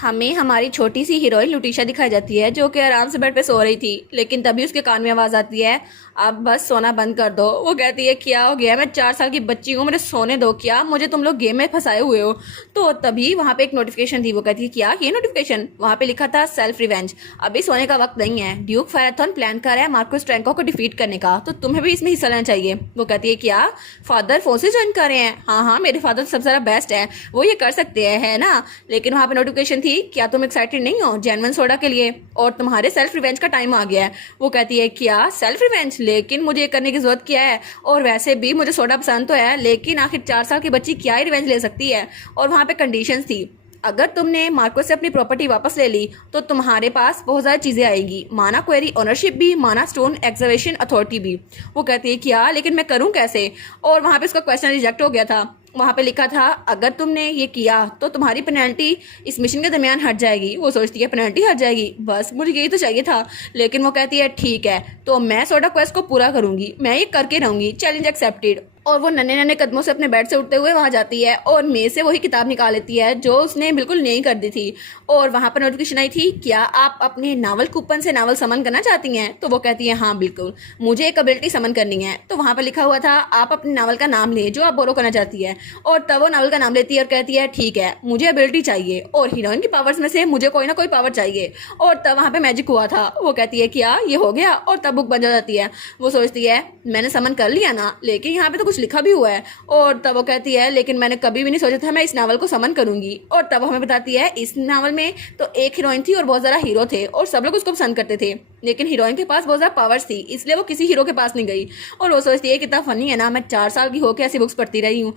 हमें हमारी छोटी सी हीरोइन लुटीशा दिखाई जाती है जो कि आराम से बेड पे सो रही थी, लेकिन तभी उसके कान में आवाज आती है, अब बस सोना बंद कर दो। वो कहती है क्या हो गया, मैं 4 साल की बच्ची हूँ, मुझे सोने दो, क्या मुझे तुम लोग गेम में फंसाए हुए हो। तो तभी वहां पे एक नोटिफिकेशन थी। वो कहती है क्या ये नोटिफिकेशन, वहां पे लिखा था सेल्फ रिवेंज, अभी सोने का वक्त नहीं है, ड्यूक फेराथन प्लान कर रहा है मार्कोस ट्रेंको को डिफीट करने का, तो तुम्हें भी इसमें हिस्सा लेना चाहिए। वो कहती है क्या फादर फोर्सेस ज्वाइन कर रहे हैं, हाँ हाँ मेरे फादर तो सबसे ज्यादा बेस्ट है, वो ये कर सकते हैं, है ना। लेकिन वहां पे नोटिफिकेशन थी, क्या तुम एक्साइटेड नहीं हो जेनवन सोडा के लिए, और तुम्हारे सेल्फ रिवेंज का टाइम आ गया है। वो कहती है क्या सेल्फ रिवेंज, लेकिन मुझे ये करने की जरूरत क्या है, और वैसे भी मुझे सोडा पसंद तो है, लेकिन आखिर 4 साल की बच्ची क्या ही रिवेंज ले सकती है। और वहां पे कंडीशंस थी, अगर तुमने मार्को से अपनी प्रॉपर्टी वापस ले ली तो तुम्हारे पास बहुत ज़्यादा चीज़ें आएंगी, माना क्वेरी ओनरशिप भी, माना स्टोन एक्सकवेशन अथॉरिटी भी। वो कहती है क्या, लेकिन मैं करूं कैसे। और वहां पे उसका क्वेश्चन रिजेक्ट हो गया था। वहां पे लिखा था अगर तुमने ये किया तो तुम्हारी पेनल्टी इस मिशन के दरमियान हट जाएगी। वो सोचती है पेनल्टी हट जाएगी, बस मुझे यही तो चाहिए था। लेकिन वो कहती है ठीक है, तो मैं सोडा क्वेस्ट को पूरा करूंगी, मैं ये करके रहूंगी, चैलेंज एक्सेप्टेड। और वो नन्हे नन्हे कदमों से अपने बेड से उठते हुए वहां जाती है और मेज से वही किताब निकाल लेती है जो उसने बिल्कुल नहीं कर दी थी। और वहां पर नोटिफिकेशन आई थी, क्या आप अपने नावल कूपन से नावल समन करना चाहती हैं। तो वो कहती है हाँ बिल्कुल, मुझे एक एबिलिटी समन करनी है। तो वहां पर लिखा हुआ था आप अपने नावल का नाम ले जो आप बोरो करना चाहती है। और तब वो नावल का नाम लेती है और कहती है ठीक है, मुझे एबिलिटी चाहिए और हीरोइन की पावर्स में से मुझे कोई ना कोई पावर चाहिए। और तब वहां पे मैजिक हुआ था। वो कहती है क्या ये हो गया, और तब बुक बन जाती है। वो सोचती है मैंने समन कर लिया ना, लेकिन यहाँ पे तो कुछ लिखा भी हुआ है। और तब वो कहती है लेकिन मैंने कभी भी नहीं सोचा था मैं इस नावल को समन करूंगी। और तब हमें बताती है इस नावल में तो एक हीरोइन थी और बहुत ज्यादा हीरो थे, और सब लोग उसको पसंद करते थे, लेकिन हीरोइन के पास बहुत ज्यादा पावर्स थी, इसलिए वो किसी हीरो के पास नहीं गई। और वो सोचती है कितना फनी है ना, मैं 4 साल की होकर ऐसी बुक्स पढ़ती रही हूँ।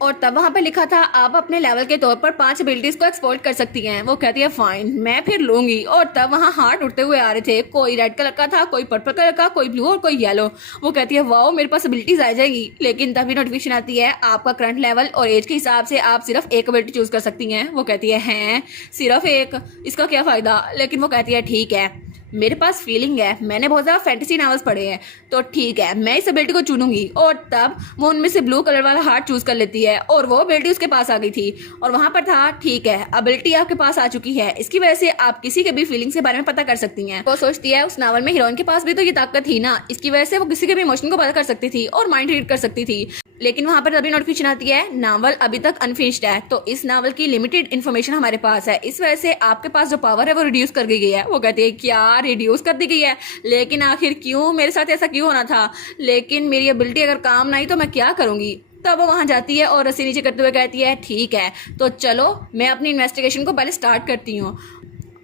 और तब वहां पे लिखा था आप अपने लेवल के तौर पर 5 एबिलिटीज को एक्सप्लोर कर सकती हैं। वो कहती है फाइन, मैं फिर लूंगी। और तब वहां हार्ट उड़ते हुए आ रहे थे, कोई रेड कलर का था, कोई पर्पल कलर का, कोई ब्लू और कोई येलो। वो कहती है वाओ मेरे पास एबिलिटीज आ जाएगी। लेकिन तभी नोटिफिकेशन आती है आपका करंट लेवल और एज के हिसाब से आप सिर्फ एक एबिलिटी चूज कर सकती हैं। वो कहती है हैं सिर्फ एक, इसका क्या फायदा। लेकिन वो कहती है ठीक है, मेरे पास फीलिंग है, मैंने बहुत ज़्यादा फैंटेसी नॉवेल्स पढ़े हैं, तो ठीक है मैं इस एबिलिटी को चुनूंगी। और तब वो उनमें से ब्लू कलर वाला हार्ट चूज कर लेती है और वो एबिलिटी उसके पास आ गई थी। और वहां पर था ठीक है एबिलिटी आपके पास आ चुकी है, इसकी वजह से आप किसी के भी फीलिंग्स के बारे में पता कर सकती हैं। वो सोचती है उस नावल में हीरोइन के पास भी तो ये ताकत थी ना, इसकी वजह से वो किसी के भी इमोशन को पता कर सकती थी और माइंड रीड कर सकती थी। लेकिन वहां पर तभी नोटिफिकेशन आती है नावल अभी तक अनफिनिश्ड है, तो इस नावल की लिमिटेड इन्फॉर्मेशन हमारे पास है, इस वजह से आपके पास जो पावर है वो रिड्यूस कर दी गई है। वो कहती है क्या रिड्यूस कर दी गई है, लेकिन आखिर क्यों, मेरे साथ ऐसा क्यों होना था, लेकिन मेरी एबिलिटी अगर काम नहीं तो मैं क्या करूंगी। तब वो वहां जाती है और रस्सी नीचे करते हुए कहती है ठीक है तो चलो मैं अपनी इन्वेस्टिगेशन को पहले स्टार्ट करती हूँ।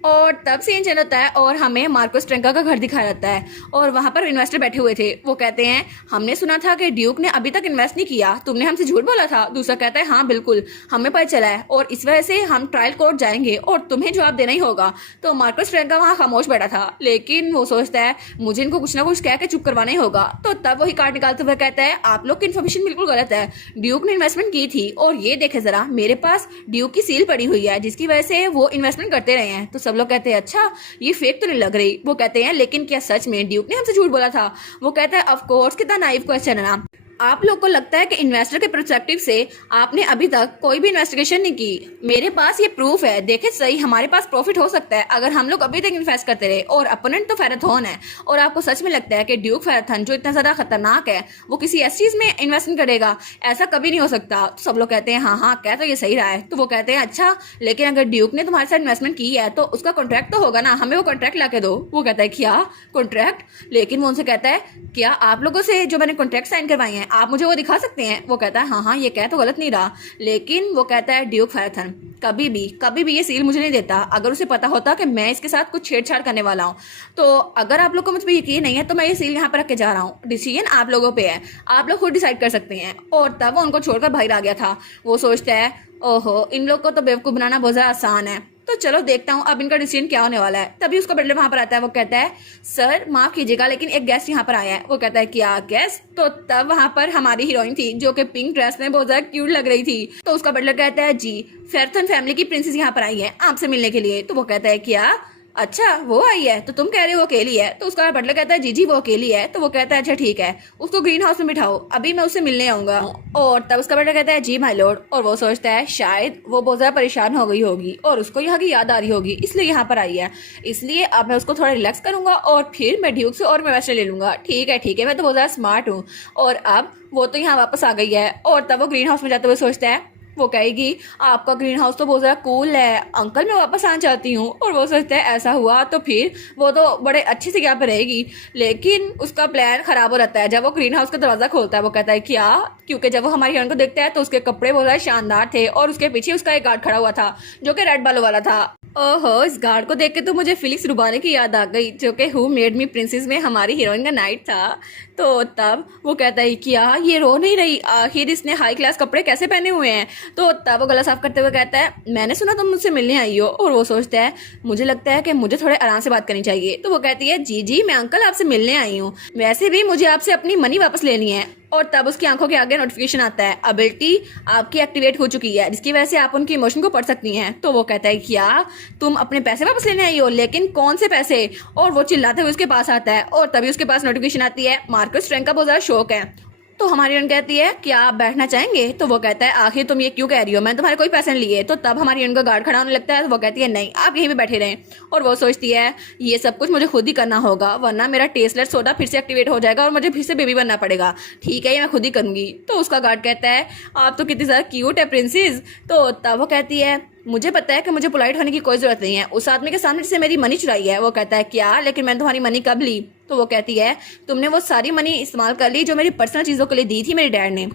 और तब सीन चल होता है और हमें मार्कोस ट्रेंका का घर दिखाया जाता है और वहां पर इन्वेस्टर बैठे हुए थे। वो कहते हैं हमने सुना था कि ड्यूक ने अभी तक इन्वेस्ट नहीं किया, तुमने हमसे झूठ बोला था। दूसरा कहता है हाँ बिल्कुल हमें पता चला है और इस वजह से हम ट्रायल कोर्ट जाएंगे और तुम्हें जवाब देना ही होगा। तो मार्कोस ट्रेंका वहां खामोश बैठा था, लेकिन वो सोचता है मुझे इनको कुछ ना कुछ कह के चुप करवाना ही होगा। तो तब वही कार्ड निकालते हुए कहता है आप लोग की इन्फॉर्मेशन बिल्कुल गलत है, ड्यूक ने इन्वेस्टमेंट की थी और ये देखे जरा मेरे पास ड्यूक की सील पड़ी हुई है जिसकी वजह से वो इन्वेस्टमेंट करते रहे हैं। तो सब लोग कहते हैं अच्छा ये फेक तो नहीं लग रही। वो कहते हैं लेकिन क्या सच में ड्यूक ने हमसे झूठ बोला था। वो कहता है ऑफ कोर्स, कितना नाइव क्वेश्चन है ना। आप लोग को लगता है कि इन्वेस्टर के पर्सपेक्टिव से आपने अभी तक कोई भी इन्वेस्टिगेशन नहीं की, मेरे पास ये प्रूफ है, देखे सही हमारे पास प्रॉफिट हो सकता है अगर हम लोग अभी तक इन्वेस्ट करते रहे। और अपोनेंट तो फेराथन है, और आपको सच में लगता है कि ड्यूक फेराथन जो इतना ज्यादा खतरनाक है वो किसी ऐसी चीज में इन्वेस्टमेंट करेगा, ऐसा कभी नहीं हो सकता। तो सब लोग कहते हैं हाँ हाँ कह तो ये सही रहा है। तो वो कहते हैं अच्छा लेकिन अगर ड्यूक ने तुम्हारे साथ इन्वेस्टमेंट की है तो उसका कॉन्ट्रैक्ट तो होगा ना, हमें वो कॉन्ट्रैक्ट ला के दो। वो कहता है क्या कॉन्ट्रैक्ट, लेकिन वो उनसे कहता है क्या आप लोगों से जो मैंने कॉन्ट्रैक्ट साइन करवाए हैं आप मुझे वो दिखा सकते हैं। वो कहता है हाँ हाँ ये कह तो गलत नहीं रहा, लेकिन वो कहता है ड्यूक फेराथन कभी भी ये सील मुझे नहीं देता, अगर उसे पता होता कि मैं इसके साथ कुछ छेड़छाड़ करने वाला हूँ। तो अगर आप लोग को मुझ पर यकीन नहीं है तो मैं ये सील यहाँ पर रख के जा रहा हूँ, डिसीजन आप लोगों पे है, आप लोग खुद डिसाइड कर सकते हैं। और तब वो उनको छोड़कर बाहर आ गया था। वो सोचता है ओहो इन लोग को तो बेवकूफ बनाना बहुत ज्यादा आसान है, तो चलो देखता हूँ अब इनका डिसीजन क्या होने वाला है। तभी उसका बटलर वहां पर आता है। वो कहता है सर माफ कीजिएगा लेकिन एक गेस्ट यहाँ पर आया है। वो कहता है क्या गेस्ट। तो तब वहां पर हमारी हीरोइन थी जो कि पिंक ड्रेस में बहुत ज्यादा क्यूट लग रही थी। तो उसका बटलर कहता है जी फेराथन फैमिली की प्रिंसेस यहाँ पर आई है आपसे मिलने के लिए। तो वो कहता है क्या अच्छा वो आई है तो तुम कह रहे हो वो अकेली है? तो उसका बटलर कहता है जी जी वो अकेली है। तो वो कहता है अच्छा ठीक है, उसको ग्रीन हाउस में बिठाओ, अभी मैं उससे मिलने आऊंगा। और तब उसका बटलर कहता है जी माय लॉर्ड। और वो सोचता है शायद वो बहुत ज्यादा परेशान हो गई होगी और उसको यहाँ की याद आ रही होगी, इसलिए यहाँ पर आई है। इसलिए अब मैं उसको थोड़ा रिलैक्स करूंगा और फिर मैं ड्यूक से और मैं वैसे ले लूंगा। ठीक है मैं तो बहुत ज्यादा स्मार्ट हूँ। और अब वो तो यहाँ वापस आ गई है और तब वो ग्रीन हाउस में जाते हुए सोचता है, वो कहेगी आपका ग्रीन हाउस तो बहुत ज़्यादा कूल है अंकल, मैं वापस आना चाहती हूँ। और वो सोचता है ऐसा हुआ तो फिर वो तो बड़े अच्छे से यहाँ पे रहेगी। लेकिन उसका प्लान खराब हो जाता है जब वो ग्रीन हाउस का दरवाजा खोलता है। वो कहता है क्या? क्योंकि जब वो हमारी हिरन को देखता है तो उसके कपड़े बहुत ज़्यादा शानदार थे और उसके पीछे उसका एक गार्ड खड़ा हुआ था जो कि रेड बालों वाला था। ओहो, इस गार्ड को देख के तो मुझे फिलिक्स रुबाने की याद आ गई जो कि हु मेड मी प्रिंसेस में हमारी हीरोइन का नाइट था। तो तब वो कहता है क्या ये रो नहीं रही, आखिर इसने हाई क्लास कपड़े कैसे पहने हुए हैं? तो तब वो गला साफ करते हुए कहता है मैंने सुना तुम मुझसे मिलने आई हो। और वो सोचता है मुझे लगता है कि मुझे थोड़े आराम से बात करनी चाहिए। तो वो कहती है जी जी मैं अंकल आपसे मिलने आई हूँ, वैसे भी मुझे आपसे अपनी मनी वापस लेनी है। और तब उसकी आंखों के आगे नोटिफिकेशन आता है एबिलिटी आपकी एक्टिवेट हो चुकी है जिसकी वजह से आप उनकी इमोशन को पढ़ सकती हैं। तो वो कहता है क्या तुम अपने पैसे वापस लेने आई हो? लेकिन कौन से पैसे? और वो चिल्लाते हुए उसके पास आता है और तभी उसके पास नोटिफिकेशन आती है मार्कस फ्रैंक का बहुत ज्यादा शौक है। तो हमारी हिरन कहती है क्या आप बैठना चाहेंगे? तो वो कहता है आखिर तुम ये क्यों कह रही हो, मैं तुम्हारे कोई पैसे नहीं लिए। तो तब हमारी हिरन का गार्ड खड़ा होने लगता है। तो वो कहती है नहीं आप यहीं पे बैठे रहें। और वो सोचती है ये सब कुछ मुझे खुद ही करना होगा वरना मेरा टेस्टलेस सोडा फिर से एक्टिवेट हो जाएगा और मुझे फिर से बेबी बनना पड़ेगा। ठीक है ये मैं खुद ही करूंगी। तो उसका गार्ड कहता है आप तो कितनी ज्यादा क्यूट है प्रिंसेस। तो तब वो कहती है मुझे पता है कि मुझे पोलाइट होने की कोई जरूरत नहीं है, उस आदमी के सामने जिससे मेरी मनी चुराई है। वो कहता है क्या लेकिन मैंने तुम्हारी मनी कब ली? तो वो कहती है तुमने वो सारी मनी इस्तेमाल कर ली जो मेरी पर्सनल चीजों के लिए दी थी मेरे डैड ने।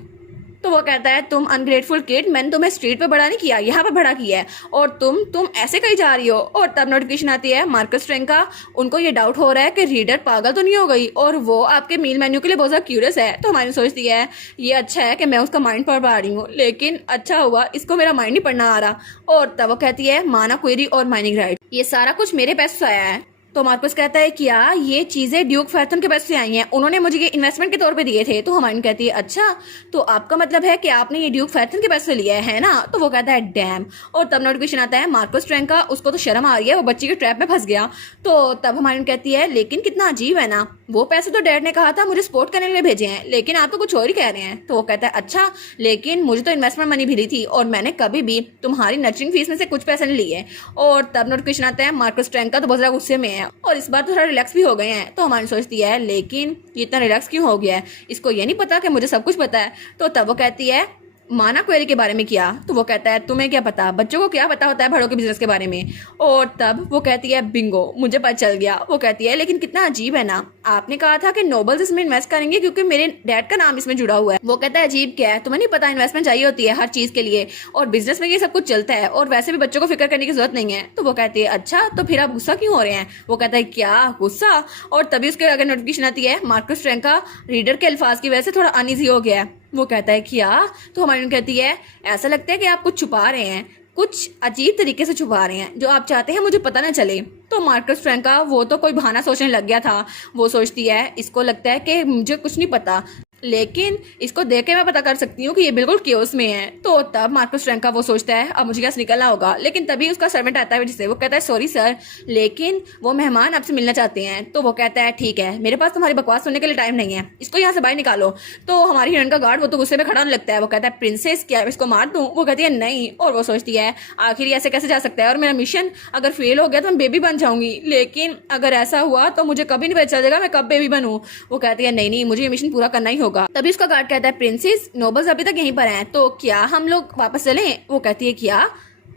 तो वो कहता है तुम अनग्रेटफुल किड, मैंने तुम्हें स्ट्रीट पे बड़ा नहीं किया, यहाँ पे बड़ा किया है और तुम ऐसे कहीं जा रही हो। और तब नोटिफिकेशन आती है मार्कस फ्रैंक का। उनको ये डाउट हो रहा है कि रीडर पागल तो नहीं हो गई और वो आपके मील मेन्यू के लिए बहुत ज्यादा क्यूरियस है। तो हमारी सोचती है ये अच्छा है कि मैं उसका माइंड पढ़ पा रही हूँ, लेकिन अच्छा हुआ इसको मेरा माइंड नहीं पढ़ना आ रहा। और तब वो कहती है माना क्वेरी और माइनिंग राइट ये सारा कुछ मेरे पैसे से आया है। तो मार्कस कहता है क्या ये चीजें ड्यूक फैथन के पैसे से आई हैं, उन्होंने मुझे ये इन्वेस्टमेंट के तौर पे दिए थे। तो हमारी कहती है अच्छा तो आपका मतलब है कि आपने ये ड्यूक फैथन के पैसे से लिया है ना? तो वो कहता है डैम। और तब नोटिफिकेशन आता है मार्कस ट्रैंक का, उसको तो शर्म आ रही है, वो बच्ची के ट्रैप में फंस गया। तो तब हमारी कहती है लेकिन कितना अजीब है ना, वो पैसे तो डैड ने कहा था मुझे सपोर्ट करने के लिए भेजे हैं लेकिन आप तो कुछ और ही कह रहे हैं। तो वो कहता है अच्छा लेकिन मुझे तो इन्वेस्टमेंट मनी मिली थी और मैंने कभी भी तुम्हारी नर्चरिंग फीस में से कुछ पैसे नहीं लिए। और तब नोटिफिकेशन आता है मार्कस ट्रैंक का तो बहुत ज्यादा गुस्से में है और इस बार तो थोड़ा रिलैक्स भी हो गए हैं। तो हमारी सोचती है लेकिन ये इतना रिलैक्स क्यों हो गया है, इसको ये नहीं पता कि मुझे सब कुछ पता है। तो तब वो कहती है माना क्वेरी के बारे में किया। तो वो कहता है तुम्हें क्या पता, बच्चों को क्या पता होता है बड़ों के बिजनेस के बारे में। और तब वो कहती है बिंगो मुझे पता चल गया। वो कहती है लेकिन कितना अजीब है ना, आपने कहा था कि नोबल्स इसमें इन्वेस्ट करेंगे क्योंकि मेरे डैड का नाम इसमें जुड़ा हुआ है। वो कहता है अजीब क्या है, तुम्हें नहीं पता इन्वेस्टमेंट चाहिए होती है हर चीज के लिए और बिजनेस में ये सब कुछ चलता है और वैसे भी बच्चों को फिक्र करने की जरूरत नहीं है। तो वो कहती है अच्छा तो फिर आप गुस्सा क्यों हो रहे हैं? वो कहता है क्या गुस्सा? और तभी उसके अगर नोटिफिकेशन आती है मार्कस फ्रैंक का रीडर के अल्फाज की वजह से थोड़ा अनईजी हो गया है। वो कहता है क्या? तो हमारी कहती है ऐसा लगता है कि आप कुछ छुपा रहे हैं, कुछ अजीब तरीके से छुपा रहे हैं जो आप चाहते हैं मुझे पता ना चले। तो मार्कस फ्रैंक का वो तो कोई बहाना सोचने लग गया था। वो सोचती है इसको लगता है कि मुझे कुछ नहीं पता लेकिन इसको देख के मैं पता कर सकती हूँ कि ये बिल्कुल केओस में है। तो तब मार्कस फ्रैंक का वो सोचता है अब मुझे यहाँ से निकलना होगा, लेकिन तभी उसका सर्वेंट आता है जिससे वो कहता है सॉरी सर लेकिन वो मेहमान आपसे मिलना चाहते हैं। तो वो कहता है ठीक है मेरे पास तुम्हारी बकवास सुनने के लिए टाइम नहीं है, इसको यहाँ से बाहर निकालो। तो हमारी हिरन का गार्ड वो तो गुस्से में खड़ा होने लगता है। वो कहता है प्रिंसेस क्या इसको मार दूं? वो कहती है नहीं। और वो सोचती है आखिर ऐसे कैसे जा सकता है और मेरा मिशन अगर फेल हो गया तो मैं बेबी बन जाऊंगी, लेकिन अगर ऐसा हुआ तो मुझे कभी नहीं पता चलेगा मैं कब बेबी बनूं। वो कहती है नहीं मुझे ये मिशन पूरा करना ही होगा। तभी उसका गार्ड कहता है प्रिंसेस नोबल्स अभी तक यहीं पर हैं तो क्या हम लोग वापस चलें? वो कहती है क्या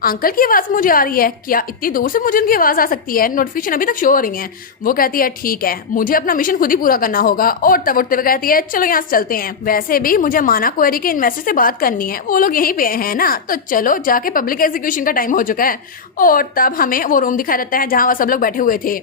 अंकल की आवाज मुझे आ रही है, क्या इतनी दूर से मुझे उनकी आवाज आ सकती है? नोटिफिकेशन अभी तक शो हो रही है। वो कहती है ठीक है मुझे अपना मिशन खुद ही पूरा करना होगा। और तब उठते हुए कहती है चलो यहाँ से चलते हैं, वैसे भी मुझे माना क्वेरी के इन्वेस्टर से बात करनी है, वो लोग यहीं पे हैं ना, तो चलो जाके पब्लिक एग्जीक्यूशन का टाइम हो चुका है। और तब हमें वो रूम दिखाया जाता है जहाँ वह सब लोग बैठे हुए थे।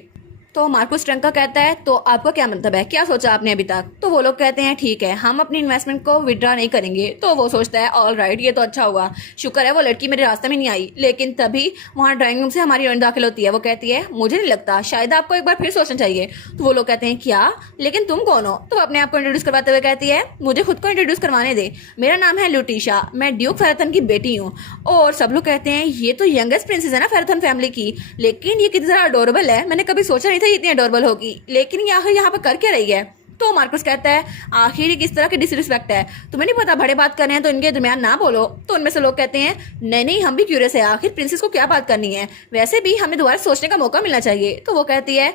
तो मार्कस ट्रंका कहता है तो आपका क्या मतलब है, क्या सोचा आपने अभी तक। तो वो लोग कहते हैं ठीक है हम अपनी इन्वेस्टमेंट को विड्रॉ नहीं करेंगे। तो वो सोचता है ऑल राइट ये तो अच्छा हुआ, शुक्र है वो लड़की मेरे रास्ते में नहीं आई। लेकिन तभी वहाँ ड्राइंग रूम से हमारी हीरोइन दाखिल होती है। वो कहती है मुझे नहीं लगता, शायद आपको एक बार फिर सोचना चाहिए। तो वो लोग कहते हैं क्या, लेकिन तुम कौन हो। तो अपने आप को इंट्रोड्यूस करवाते हुए कहती है मुझे खुद को इंट्रोड्यूस करवाने दे, मेरा नाम है लुटिशा, मैं ड्यूक फेराथन की बेटी हूँ। और सब लोग कहते हैं ये तो यंगेस्ट प्रिंसेस है ना फेराथन फैमिली की, लेकिन ये कितनी ज्यादा अडोरेबल है, मैंने कभी सोचा नहीं था ये इतनी अडोरेबल होगी। लेकिन ये आखिर यहाँ पर कर क्या रही है। तो मार्कस कहता है आखिर ये किस तरह की डिसरिस्पेक्ट है, तुम्हें नहीं पता बड़े बात कर रहे हैं तो इनके दरमियान ना बोलो। तो उनमें से लोग कहते हैं नहीं नहीं हम भी क्यूरियस है, आखिर प्रिंसेस को क्या बात करनी है, वैसे भी हमें दोबारा सोचने का मौका मिलना चाहिए। तो वो कहती है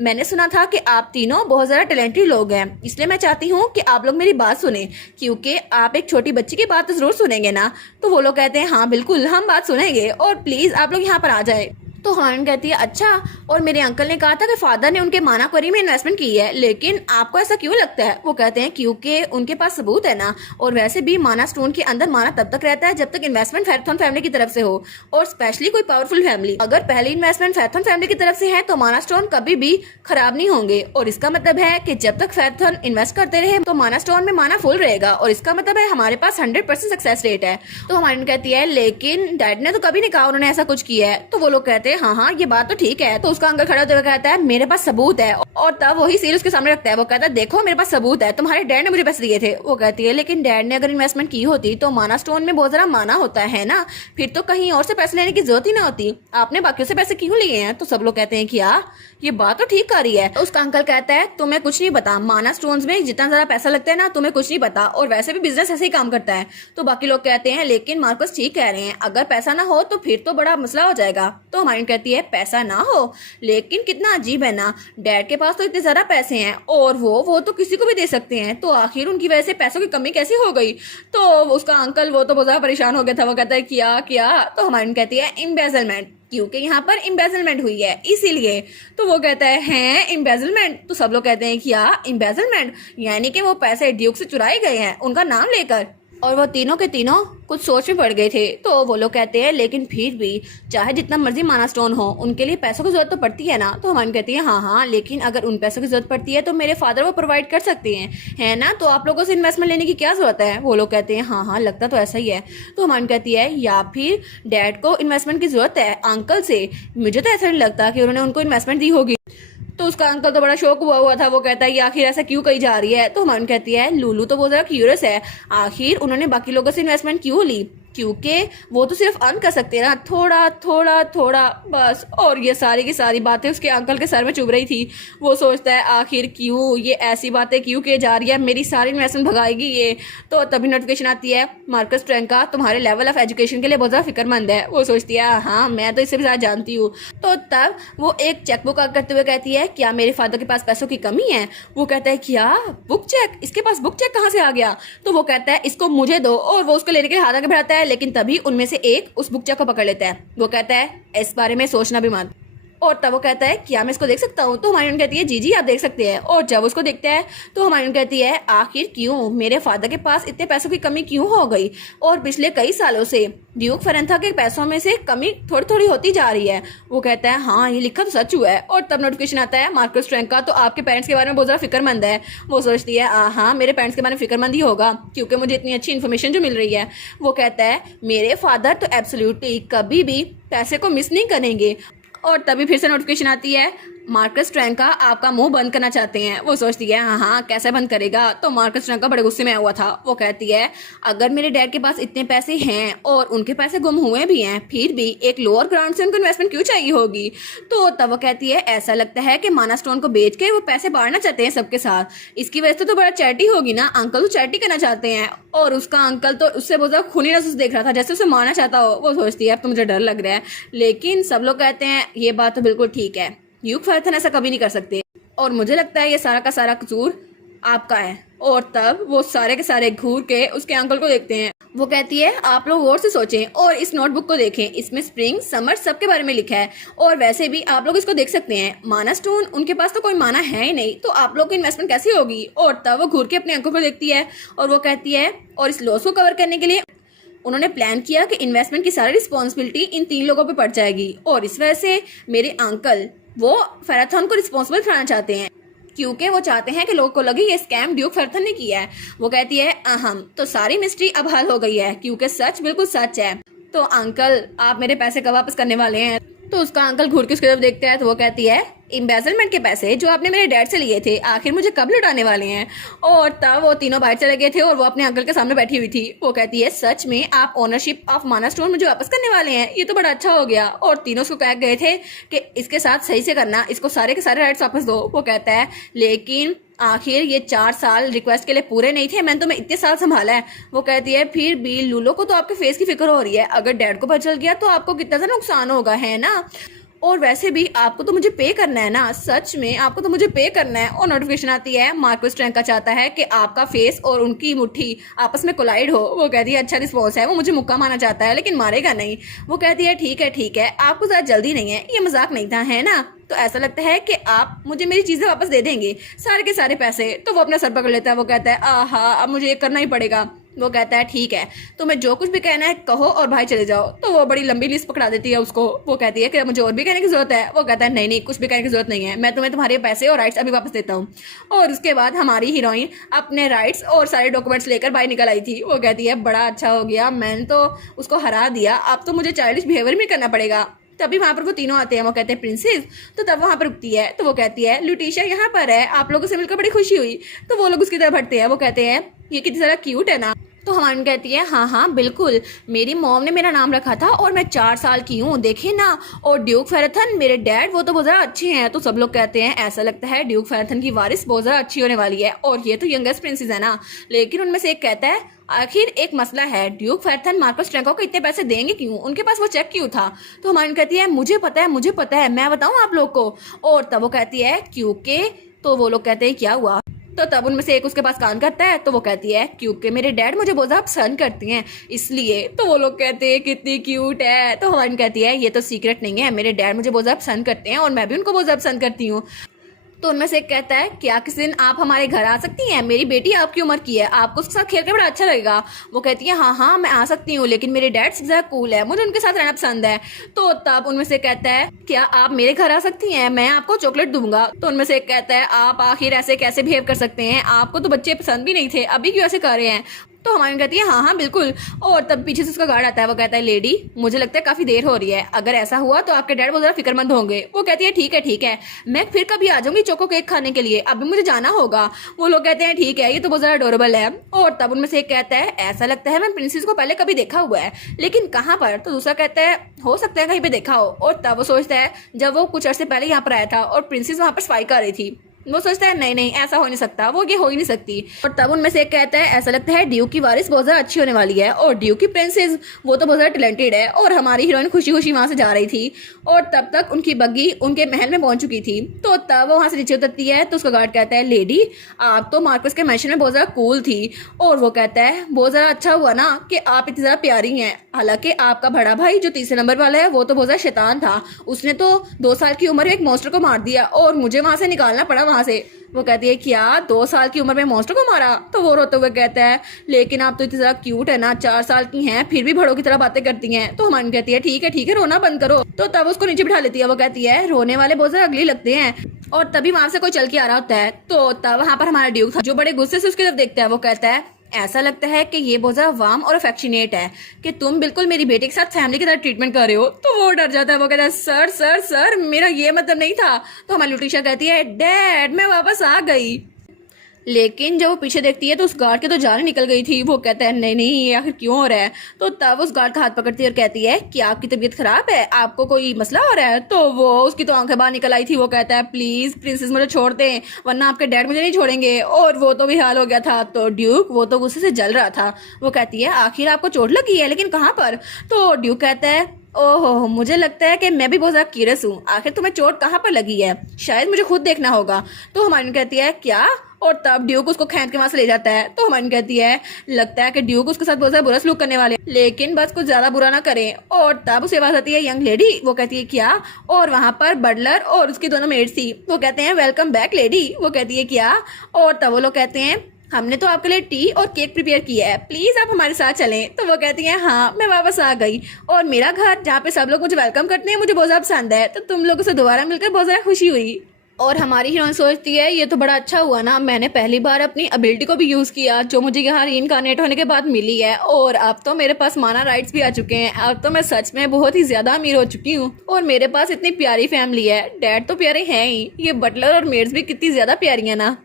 मैंने सुना था कि आप तीनों बहुत ज्यादा टैलेंटेड लोग हैं, इसलिए मैं चाहती हूँ कि आप लोग मेरी बात सुने, क्योंकि आप एक छोटी बच्ची की बात तो जरूर सुनेंगे ना। तो वो लोग कहते हैं हाँ बिल्कुल हम बात सुनेंगे और प्लीज आप लोग यहाँ पर आ जाए। तो हॉर्न कहती है अच्छा, और मेरे अंकल ने कहा था कि फादर ने उनके माना क्वेरी में इन्वेस्टमेंट की है, लेकिन आपको ऐसा क्यों लगता है। वो कहते हैं क्योंकि उनके पास सबूत है ना, और वैसे भी माना स्टोन के अंदर माना तब तक रहता है जब तक इन्वेस्टमेंट फेराथन फैमिली की तरफ से हो, और स्पेशली कोई पावरफुल फैमिली। अगर पहली इन्वेस्टमेंट फेराथन फैमिली की तरफ से है तो माना स्टोन कभी भी खराब नहीं होंगे, और इसका मतलब है कि जब तक फेराथन इन्वेस्ट करते रहे तो माना स्टोन में माना फुल रहेगा, और इसका मतलब है हमारे पास 100% सक्सेस रेट है। तो हमारी कहती है लेकिन डैड ने तो कभी नहीं कहा उन्होंने ऐसा कुछ किया है। तो वो लोग कहते हैं हाँ हाँ ये बात तो ठीक है। तो उसका अंकल खड़ा होकर कहता है मेरे पास सबूत है, और तब वही सील उसके सामने रखता है। वो कहता है देखो मेरे पास सबूत है, तुम्हारे डैड ने मुझे पैसे दिए थे। वो कहती है लेकिन डैड ने अगर इन्वेस्टमेंट की होती तो माना स्टोन में बहुत ज्यादा माना होता है ना, फिर तो कहीं और से पैसे लेने की जरूरत ही ना होती, आपने बाकियों से पैसे क्यों लिए हैं। तो सब लोग कहते हैं क्या ये बात तो ठीक कर रही है। तो उसका अंकल कहता है तुम्हें कुछ नहीं पता, माना स्टोन्स में जितना ज्यादा पैसा लगता है ना तुम्हें कुछ नहीं पता, और वैसे भी बिजनेस ऐसे ही काम करता है। तो बाकी लोग कहते हैं लेकिन मार्कस ठीक कह रहे हैं, अगर पैसा ना हो तो फिर तो बड़ा मसला हो जाएगा। तो हमारी कहती है पैसा ना हो, लेकिन कितना अजीब है ना, डैड के पास तो इतने ज्यादा पैसे हैं और वो तो किसी को भी दे सकते हैं, तो आखिर उनकी वजह से पैसों की कमी कैसे हो गई। तो उसका अंकल वो तो बहुत ज्यादा परेशान हो गया था। वो कहता है क्या क्या। तो हमारी कहती है एम्बेजलमेंट, क्योंकि यहाँ पर एम्बेजलमेंट हुई है इसीलिए। तो वो कहता है एम्बेजलमेंट। तो सब लोग कहते हैं क्या एम्बेजलमेंट, यानी कि वो पैसे ड्यूक से चुराए गए हैं उनका नाम लेकर। और वो तीनों के तीनों कुछ सोच में पड़ गए थे। तो वो लोग कहते हैं लेकिन फिर भी चाहे जितना मर्जी माना स्टोन हो उनके लिए पैसों की जरूरत तो पड़ती है ना। तो हमारी कहती है हाँ हाँ, लेकिन अगर उन पैसों की जरूरत पड़ती है तो मेरे फादर वो प्रोवाइड कर सकते हैं, है ना, तो आप लोगों से इन्वेस्टमेंट लेने की क्या जरूरत है। वो लोग कहते हैं हाँ हाँ लगता तो ऐसा ही है। तो हमारी कहती है या फिर डैड को इन्वेस्टमेंट की जरूरत है अंकल से, मुझे तो ऐसा नहीं लगता कि उन्होंने उनको इन्वेस्टमेंट दी होगी। तो उसका अंकल तो बड़ा शौक हुआ था। वो कहता है ये आखिर ऐसा क्यों कही जा रही है। तो हमारी कहती है लूलू तो बहुत ज्यादा क्यूरियस है, आखिर उन्होंने बाकी लोगों से इन्वेस्टमेंट क्यों ली, क्योंकि वो तो सिर्फ अर्न कर सकते हैं ना, थोड़ा थोड़ा थोड़ा बस। और ये सारी की सारी बातें उसके अंकल के सर में चुभ रही थी। वो सोचता है आखिर क्यों ये ऐसी बातें क्यों की जा रही है, मेरी सारी इन्वेस्टमेंट भगाएगी ये। तो तभी नोटिफिकेशन आती है मार्कस ट्रंका तुम्हारे लेवल ऑफ एजुकेशन के लिए बहुत ज्यादा फिक्रमंद है। वो सोचती है हाँ मैं तो इससे भी ज्यादा जानती हूँ। तो तब वो एक चेकबुक करते हुए कहती है क्या मेरे फादर के पास पैसों की कमी है। वो कहता है क्या बुक चेक, इसके पास बुक चेक कहाँ से आ गया। तो वो कहता है इसको मुझे दो, और वो उसको लेने के लिए हाथ आगे बढ़ाता है, लेकिन तभी उनमें से एक उस बुक चेक को पकड़ लेता है। वो कहता है इस बारे में सोचना भी मत। और तब वो कहता है क्या मैं इसको देख सकता हूँ। तो हमारी कहती है जी जी आप देख सकते हैं। और जब उसको देखता है तो हमारी कहती है आखिर क्यों मेरे फादर के पास इतने पैसों की कमी क्यों हो गई, और पिछले कई सालों से ड्यूक फेरेंथा के पैसों में से कमी थोड़ी थोड़ी होती जा रही है। वो कहता है हाँ ये लिखा तो सच हुआ है। और तब नोटिफिकेशन आता है मार्कस ट्रंका तो आपके पेरेंट्स के बारे में बहुत ज्यादा फिक्रमंद है। वो सोचती है हाँ मेरे पेरेंट्स के बारे में फिक्रमंद ही होगा क्योंकि मुझे इतनी अच्छी इन्फॉर्मेशन जो मिल रही है। वो कहता है मेरे फादर तो एब्सोल्युटली कभी भी पैसे को मिस नहीं करेंगे। और तभी फिर से नोटिफिकेशन आती है मार्कस ट्रंका आपका मुंह बंद करना चाहते हैं। वो सोचती है हाँ हाँ कैसे बंद करेगा। तो मार्कस ट्रंका बड़े गुस्से में आया हुआ था। वो कहती है अगर मेरे डैड के पास इतने पैसे हैं और उनके पैसे गुम हुए भी हैं, फिर भी एक लोअर ग्राउंड से उनको इन्वेस्टमेंट क्यों चाहिए होगी। तो तब वो कहती है ऐसा लगता है कि माना स्टोन को बेच के वो पैसे बांटना चाहते हैं सबके साथ, इसकी वजह से तो बड़ा चैरिटी होगी ना, अंकल तो चैरिटी करना चाहते हैं। और उसका अंकल तो उससे बहुत ज्यादा खूनी नजर से देख रहा था, जैसे उसे मारना चाहता हो। वो सोचती है अब तो मुझे डर लग रहा है, लेकिन सब लोग कहते हैं ये बात तो बिल्कुल ठीक है, ड्यूक फेरेंथा ऐसा कभी नहीं कर सकते, और मुझे लगता है ये सारा का सारा कसूर आपका है। और तब वो सारे के सारे घूर के उसके अंकल को देखते हैं। वो कहती है आप लोग गौर से सोचें और इस नोटबुक को देखें, इसमें स्प्रिंग समर सबके बारे में लिखा है, और वैसे भी आप लोग इसको देख सकते हैं माना स्टोन उनके पास तो कोई माना है ही नहीं, तो आप लोग की इन्वेस्टमेंट कैसी होगी। और तब वो घूर के अपने अंकल को देखती है और वो कहती है और इस लॉस को कवर करने के लिए उन्होंने प्लान किया कि इन्वेस्टमेंट की सारी रिस्पॉन्सिबिलिटी इन 3 लोगों पे पड़ जाएगी, और इस वजह से मेरे अंकल वो फेराथन को रिस्पॉन्सिबल ठहराना चाहते हैं क्योंकि वो चाहते हैं कि लोगों को लगे ये स्कैम ड्यूक फेराथन ने किया है। वो कहती है अहम, तो सारी मिस्ट्री अब हल हो गई है क्योंकि सच बिल्कुल सच है। तो अंकल आप मेरे पैसे कब वापस करने वाले हैं? तो उसका अंकल घूर के उसकी तरफ देखता है तो वो कहती है एम्बेजलमेंट के पैसे जो आपने मेरे डैड से लिए थे आखिर मुझे कब लौटाने वाले हैं? और तब वो तीनों बाहर चले गए थे और वो अपने अंकल के सामने बैठी हुई थी। वो कहती है सच में आप ओनरशिप ऑफ माना स्टोन मुझे वापस करने वाले हैं, ये तो बड़ा अच्छा हो गया। और तीनों उसको कह गए थे कि इसके साथ सही से करना, इसको सारे के सारे राइट्स वापस दो। वो कहता है लेकिन आखिर ये 4 साल रिक्वेस्ट के लिए पूरे नहीं थे, मैंने तुम्हें इतने साल संभाला है। वो कहती है फिर भी लूलो को तो आपके फेस की फिक्र हो रही है, अगर डैड को पता चल गया तो आपको कितना सा नुकसान होगा, है ना? और वैसे भी आपको तो मुझे पे करना है ना, सच में आपको तो मुझे पे करना है। और नोटिफिकेशन आती है मार्कस ट्रैंका चाहता है कि आपका फेस और उनकी मुट्ठी आपस में कोलाइड हो। वो कहती है अच्छा रिस्पॉन्स है, वो मुझे मुक्का मारना चाहता है लेकिन मारेगा नहीं। वो कहती है ठीक है आपको ज़्यादा जल्दी नहीं है, ये मजाक नहीं था, है ना? तो ऐसा लगता है कि आप मुझे मेरी चीज़ें वापस दे देंगे, सारे के सारे पैसे। तो वो अपना सर पकड़ लेता है। वो कहता है आहा अब मुझे ये करना ही पड़ेगा। वो कहता है ठीक है तुम्हें जो कुछ भी कहना है कहो और भाई चले जाओ। तो वो बड़ी लंबी लिस्ट पकड़ा देती है उसको। वो कहती है कि मुझे और भी कहने की जरूरत है? वो कहता है नहीं कुछ भी कहने की जरूरत नहीं है, मैं तुम्हें तुम्हारे पैसे और राइट्स अभी वापस देता हूँ। और उसके बाद हमारी हीरोइन अपने राइट्स और सारे डॉक्यूमेंट्स लेकर बाहर निकल आई थी। वो कहती है बड़ा अच्छा हो गया, मैंने तो उसको हरा दिया, अब तो मुझे चाइल्डिश बिहेवियर भी करना पड़ेगा। तभी वहां पर वो तीनों आते हैं। वो कहते हैं प्रिंसेस, तो तब वहां पर रुकती है। तो वो कहती है लुटिशा यहाँ पर है, आप लोगों से मिलकर बड़ी खुशी हुई। तो वो लोग उसकी तरफ हटते हैं। वो कहते हैं ये कितनी ज्यादा क्यूट है ना। तो हमारी कहती है हाँ बिल्कुल, मेरी मॉम ने मेरा नाम रखा था और मैं 4 साल की हूँ, देखे ना। और ड्यूक फेराथन मेरे डैड वो तो बहुत ज़्यादा अच्छे हैं। तो सब लोग कहते हैं ऐसा लगता है ड्यूक फेराथन की वारिस बहुत ज़्यादा अच्छी होने वाली है और ये तो यंगेस्ट प्रिंसेस है ना। लेकिन उनमें से एक कहता है आखिर एक मसला है, ड्यूक फेराथन मार्कस ट्रैंको को इतने पैसे देंगे क्यों, उनके पास वो चेक क्यों था? तो हमारी कहती है मुझे पता है, मैं बताऊँ आप लोग को। और तब वो कहती है क्योंकि, तो वो लोग कहते हैं क्या हुआ? तो तब उनमें से एक उसके पास कान करता है। तो वो कहती है क्योंकि मेरे डैड मुझे बहुत ज़्यादा पसंद करती हैं इसलिए। तो वो लोग कहते हैं कितनी क्यूट है। तो हमारी कहती है ये तो सीक्रेट नहीं है, मेरे डैड मुझे बहुत ज़्यादा पसंद करते हैं और मैं भी उनको बहुत ज़्यादा पसंद करती हूँ। तो उनमें से एक कहता है क्या किसी दिन आप हमारे घर आ सकती हैं, मेरी बेटी आपकी उम्र की है, आपको उसके साथ खेल कर बड़ा अच्छा लगेगा। वो कहती है हाँ मैं आ सकती हूँ, लेकिन मेरे डैड सबसे ज़्यादा कूल है, मुझे उनके साथ रहना पसंद है। तो तब उनमें से कहता है क्या आप मेरे घर आ सकती हैं, मैं आपको चॉकलेट दूंगा। तो उनमें से एक कहता है आप आखिर ऐसे कैसे बिहेव कर सकते हैं, आपको तो बच्चे पसंद भी नहीं थे, अभी क्यों ऐसे कर रहे हैं? तो हमारी कहती है हाँ बिल्कुल। और तब पीछे से उसका गार्ड आता है। वो कहता है लेडी मुझे लगता है काफी देर हो रही है, अगर ऐसा हुआ तो आपके डैड बहुत ज्यादा फिक्रमंद होंगे। वो कहती है ठीक है मैं फिर कभी आ जाऊंगी चोको केक खाने के लिए, अभी मुझे जाना होगा। वो लोग कहते हैं ठीक है ये तो बहुत ज्यादा अडोरेबल है। और तब उनमें से एक कहता है ऐसा लगता है मैं प्रिंसेस को पहले कभी देखा हुआ है, लेकिन कहाँ पर? तो दूसरा कहता है हो सकता है कहीं पे देखा हो। और तब वो सोचता है जब वो कुछ अर्से पहले यहाँ पर आया था और प्रिंसेस वहां पर सफाई कर रही थी, वो सोचता है नहीं ऐसा हो नहीं सकता, वो ये हो ही नहीं सकती। और तब उनमें से एक कहता है ऐसा लगता है ड्यूक की वारिस बहुत ज्यादा अच्छी होने वाली है और ड्यूक की प्रिंसेस वो तो बहुत ज्यादा टैलेंटेड है। और हमारी हीरोइन खुशी खुशी वहां से जा रही थी और तब तक उनकी बग्गी उनके महल में पहुंच चुकी थी। तो तब वो वहां से नीचे उतरती है। तो उसका गार्ड कहता है लेडी आप तो मार्कस के मैंशन में बहुत ज्यादा कूल थी। और वो कहता है बहुत ज्यादा अच्छा हुआ ना कि आप इतनी ज्यादा प्यारी हैं, हालांकि आपका बड़ा भाई जो तीसरे नंबर वाला है वो तो बहुत ज्यादा शैतान था, उसने तो 2 साल की उम्र में एक मॉन्स्टर को मार दिया और मुझे वहां से निकालना पड़ा वहां से। वो कहती है क्या 2 साल की उम्र में मॉन्स्टर को मारा? तो वो रोते हुए कहता है लेकिन आप तो इतनी ज्यादा क्यूट है ना, 4 साल की हैं फिर भी बड़ों की तरह बातें करती हैं। तो हमारी कहती है ठीक है रोना बंद करो। तो तब उसको नीचे बिठा लेती है। वो कहती है रोने वाले बहुत ज्यादा अगली लगते हैं। और तभी वहां से कोई चल के आ रहा होता है। तो तब वहां पर हमारा ड्यूक था जो बड़े गुस्से से उसकी तरफ देखता है। वो कहता है ऐसा लगता है कि ये बहुत ज्यादा वार्म और अफेक्शनेट है कि तुम बिल्कुल मेरी बेटी के साथ फैमिली की तरह ट्रीटमेंट कर रहे हो। तो वो डर जाता है। वो कहता है सर मेरा ये मतलब नहीं था। तो हमारी लुटिशा कहती है डैड मैं वापस आ गई। लेकिन जब वो पीछे देखती है तो उस गार्ड के तो जान निकल गई थी। वो कहता है नहीं ये आखिर क्यों हो रहा है? तो तब उस गार्ड का हाथ पकड़ती है और कहती है क्या आपकी तबीयत खराब है, आपको कोई मसला हो रहा है? तो वो उसकी तो आंखें बाहर निकल आई थी। वो कहता है प्लीज प्रिंसेस मुझे छोड़ दें वरना आपके डैड मुझे नहीं छोड़ेंगे। और वो तो भी हाल हो गया था। तो ड्यूक वो तो गुस्से से जल रहा था। वो कहती है आखिर आपको चोट लगी है, लेकिन कहाँ पर? तो ड्यूक कहता है ओहो मुझे लगता है कि मैं भी बहुत ज्यादा क्यूरियस हूँ, आखिर तुम्हें चोट कहाँ पर लगी है, शायद मुझे खुद देखना होगा। तो हमारी कहती है क्या? और तब ड्यूक उसको खींच के वहां से ले जाता है। तो हमारी कहती है लगता है कि ड्यूक उसके साथ बहुत ज्यादा बुरा सलूक करने वाले, लेकिन बस कुछ ज्यादा बुरा ना करें। और तब उसे आवाज आती है यंग लेडी। वो कहती है क्या? और वहां पर बटलर और उसकी दोनों मेड्स थी। वो कहते हैं वेलकम बैक लेडी। वो कहती है क्या? और तब वो लोग कहते हैं हमने तो आपके लिए टी और केक प्रिपेयर किया है, प्लीज़ आप हमारे साथ चलें। तो वो कहती हैं हाँ, मैं वापस आ गई। और मेरा घर जहाँ पे सब लोग मुझे वेलकम करते हैं मुझे बहुत ज़्यादा पसंद है, तो तुम लोगों से दोबारा मिलकर बहुत ज़्यादा खुशी हुई। और हमारी हीरोइन सोचती है ये तो बड़ा अच्छा हुआ ना, मैंने पहली बार अपनी एबिलिटी को भी यूज़ किया जो मुझे यहाँ रीइंकार्नेट होने के बाद मिली है, और अब तो मेरे पास माना राइट्स भी आ चुके हैं। अब तो मैं सच में बहुत ही ज़्यादा अमीर हो चुकी हूँ और मेरे पास इतनी प्यारी फैमिली है। डैड तो प्यारे हैं ही, ये बटलर और मेड्स भी कितनी ज़्यादा प्यारी है ना।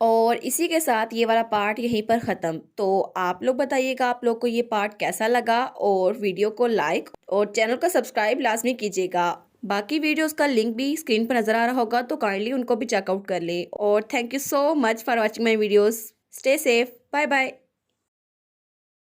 और इसी के साथ ये वाला पार्ट यहीं पर ख़त्म। तो आप लोग बताइएगा आप लोग को ये पार्ट कैसा लगा, और वीडियो को लाइक और चैनल को सब्सक्राइब लाजमी कीजिएगा। बाकी वीडियोस का लिंक भी स्क्रीन पर नज़र आ रहा होगा, तो काइंडली उनको भी चेकआउट कर लें। और thank you so much for watching my videos. Stay safe, bye bye.